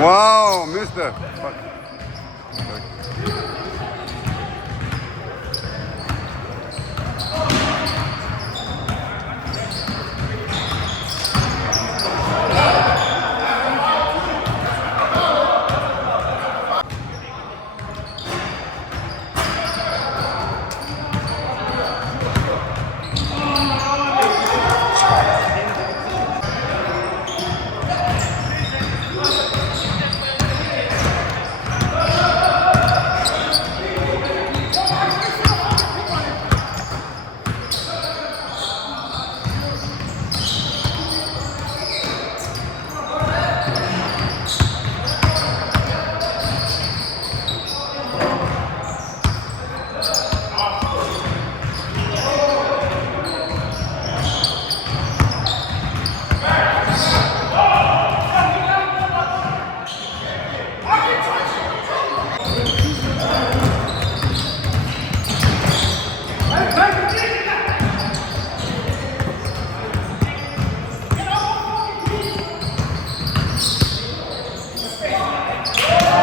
Wow, mister.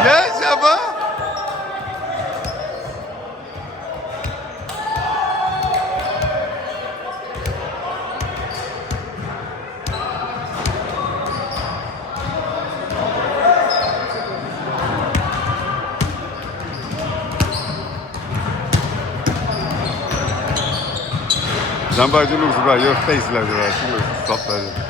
Yes, Abba. Jamba, you look right. Your face like that. You look soft like that.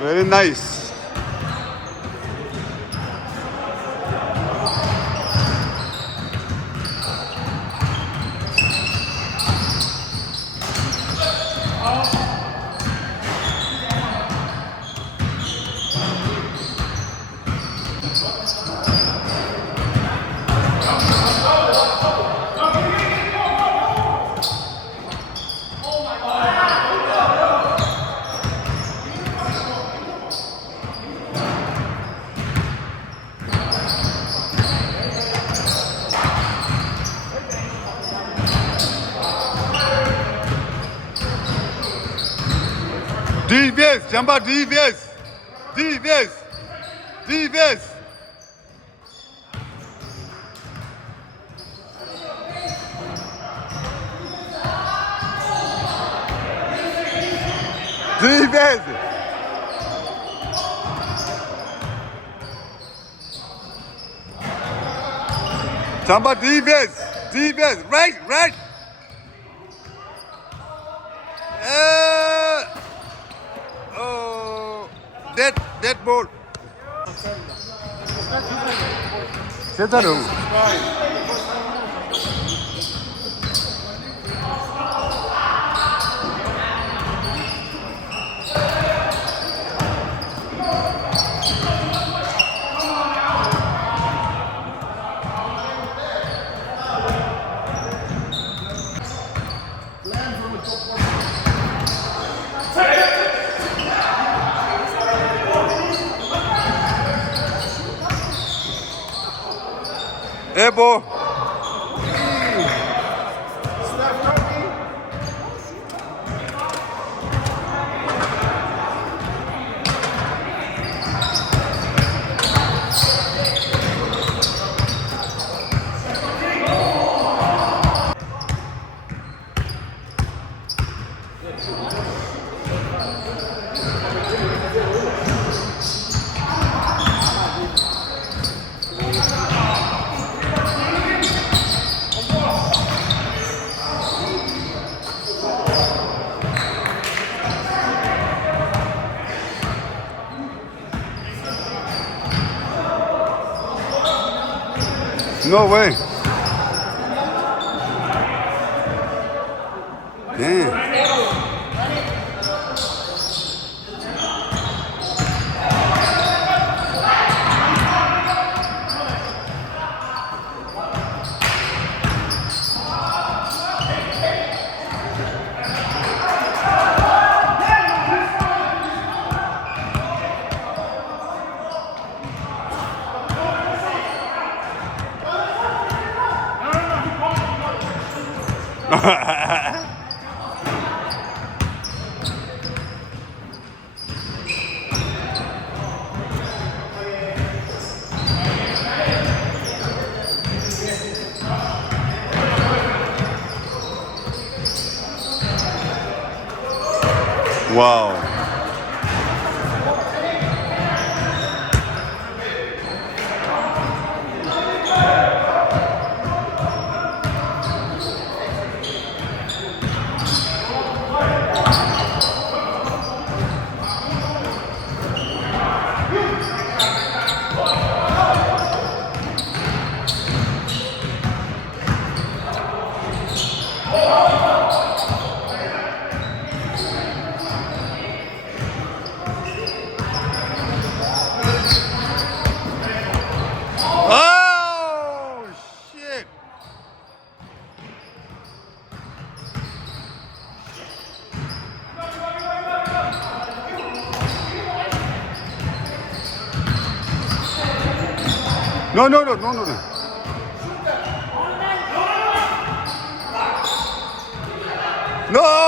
Very nice. Defense, Jamba, defense. Defense. Defense. Defense. Jamba, defense. Defense. Right, right. Oh, that ball. 제대로. Ebo. No way. Damn. Wow. Oh, shit. No. No!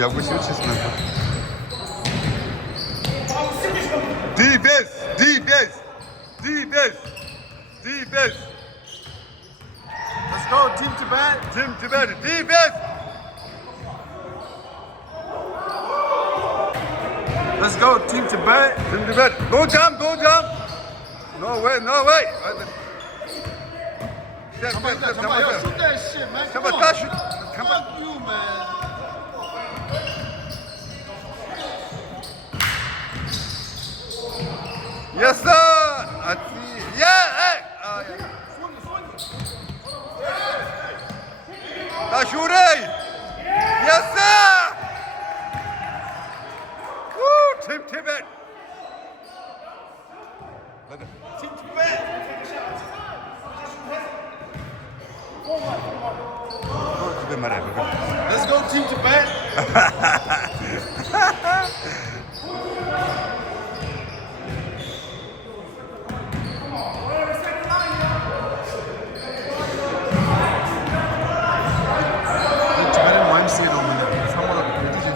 Yapma şunu çizme. D-best. Let's go, Team Tibet. Team Tibet, D-best. Let's go, Team Tibet. Team Tibet. Go jump. No way. Come on, yo, shoot that shit, man. Come on. Fuck you, man. Yes, sir. Yeah, hey. Tashuri. Yes, sir. Woo, Team 그게 말해. Let's go team to bed. 잘하는 YMCA가 오면 상보다 더 뛰지.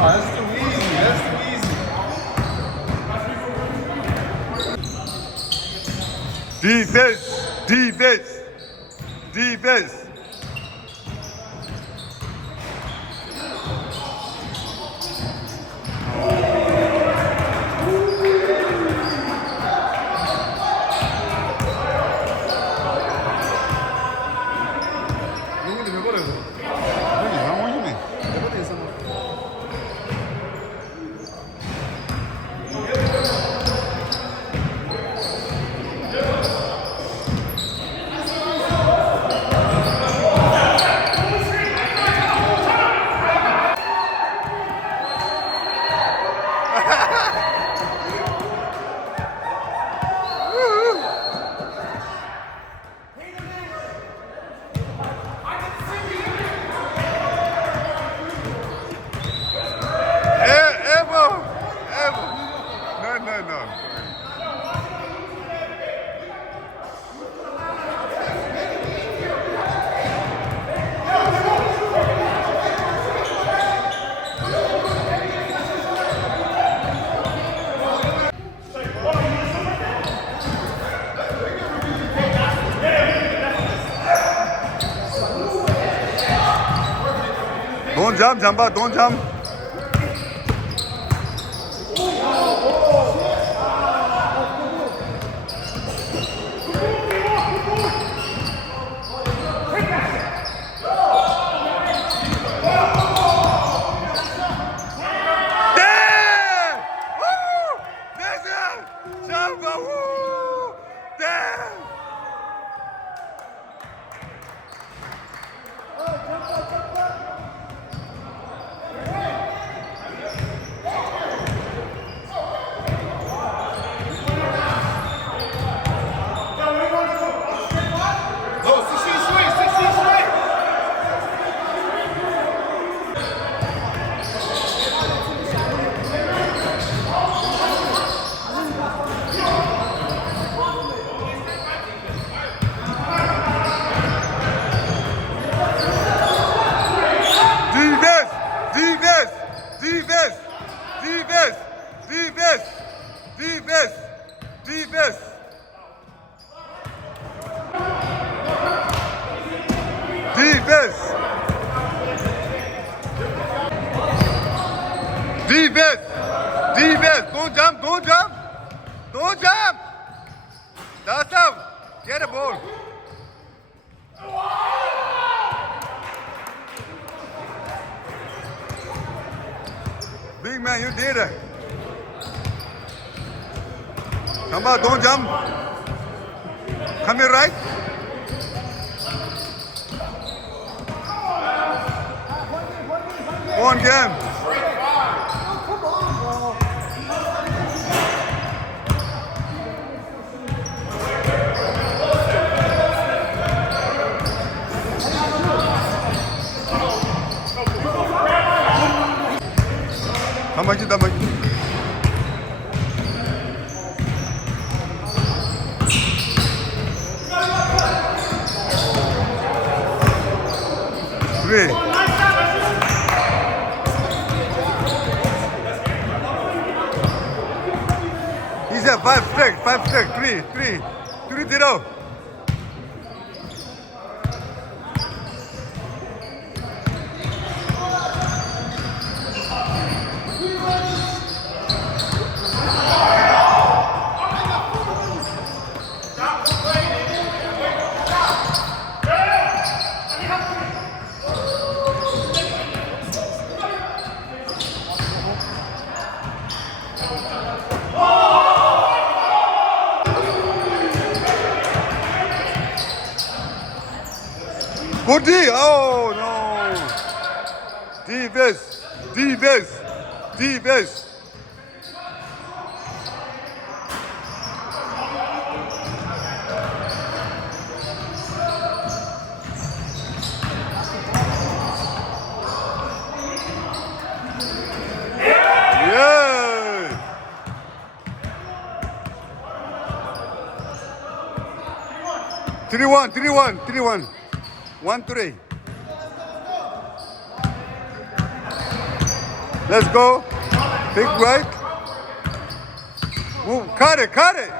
That's too easy. That's too easy. Defense. 누군데 몇 번을 했어? 여기 상원이네. 몇 번을 했어? No. Don't jump, Jamba, don't jump. Damn! Woo! That's it! Jamba, woo! Damn! Go, 16 straight, 16 straight. Defense! Don't jump! That's up! Get a ball! Big man, you did it! Come on, don't jump! Come here, right? One game! 담아지. Three. He said 5 straight, 3-0. Good. Oh no. Defense. Defense. Defense. Yeah. 3-1, 3-1, 3-1. 1-3. Let's go. Big right. Move. Cut it, cut it.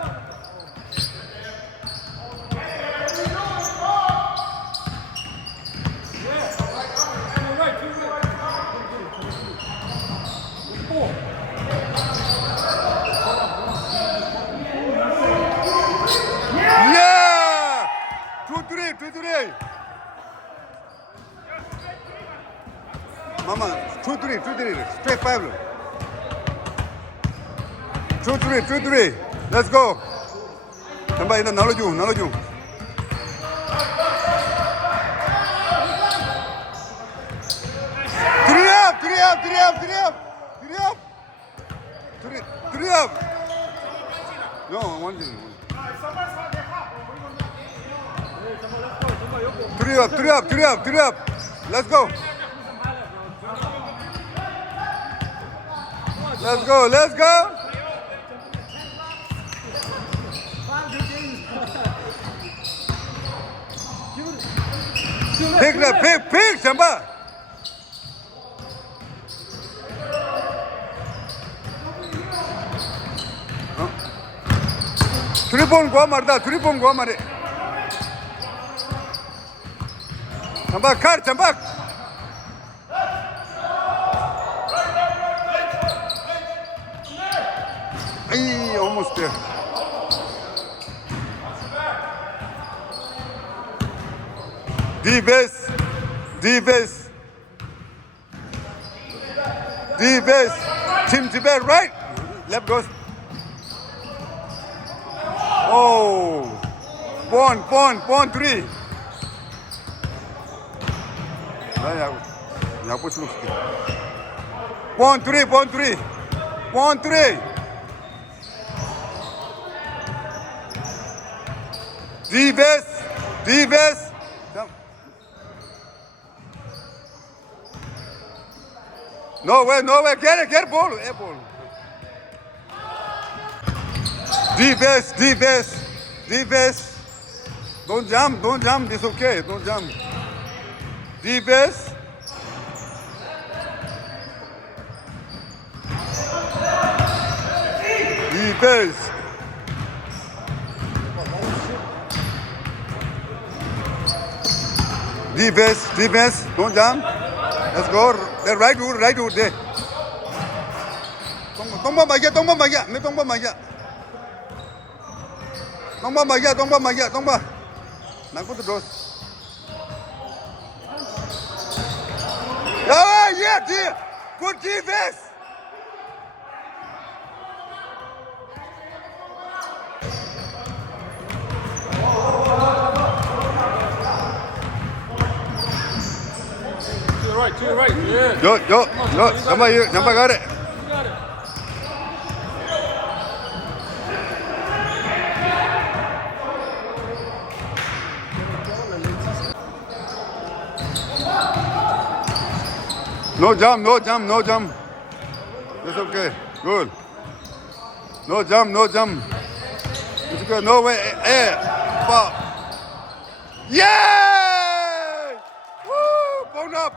Yeah! 2-3, 2-3. Mama, 2-3, 2-3. Straight Pablo. 2-3, 2-3. Let's go. Somebody 나눠줘, 나눠줘. Three up, three up, three up, three up, three up. Three up. No, one thing. Three up, three up, three up, three up. Let's go. Let's go, let's go. Pick that, pick, Samba. Three-point go marda, three-point go mare. Samba, cut, Samba. Ay, almost there. Defense, defense, defense. Team Tibet, right? Left goes. Oh, pawn, three. Pawn three. Defense. No way. Get ball. Defense. Don't jump. It's okay. Don't jump. Defense. Defense. Don't jump. Let's go. The right hood there. Tongba magia. Me tongba magia. Tongba. Naku to dos. Yeah, dear. Good defense. To your right. Yeah. Yo. Samba got it. No jump. That's okay. Good. No jump. It's good. No way. Ball. Yeah! Woo! Bone up.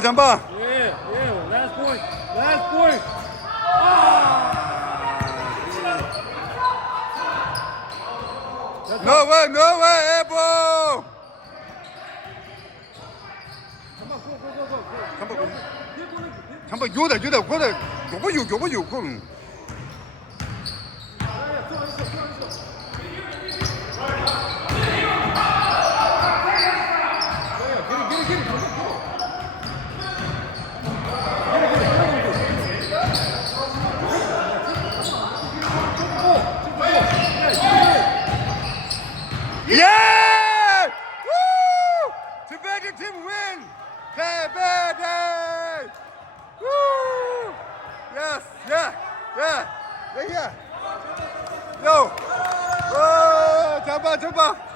Jamba. Yeah. Last point. No way, Ebo! Jamba, 요다, 거다. 요거. Yeah! Woo! Tibet team win! Tibet! Woo! Yes, yeah, yeah, yeah, yeah. Yo! Oh, 잡아.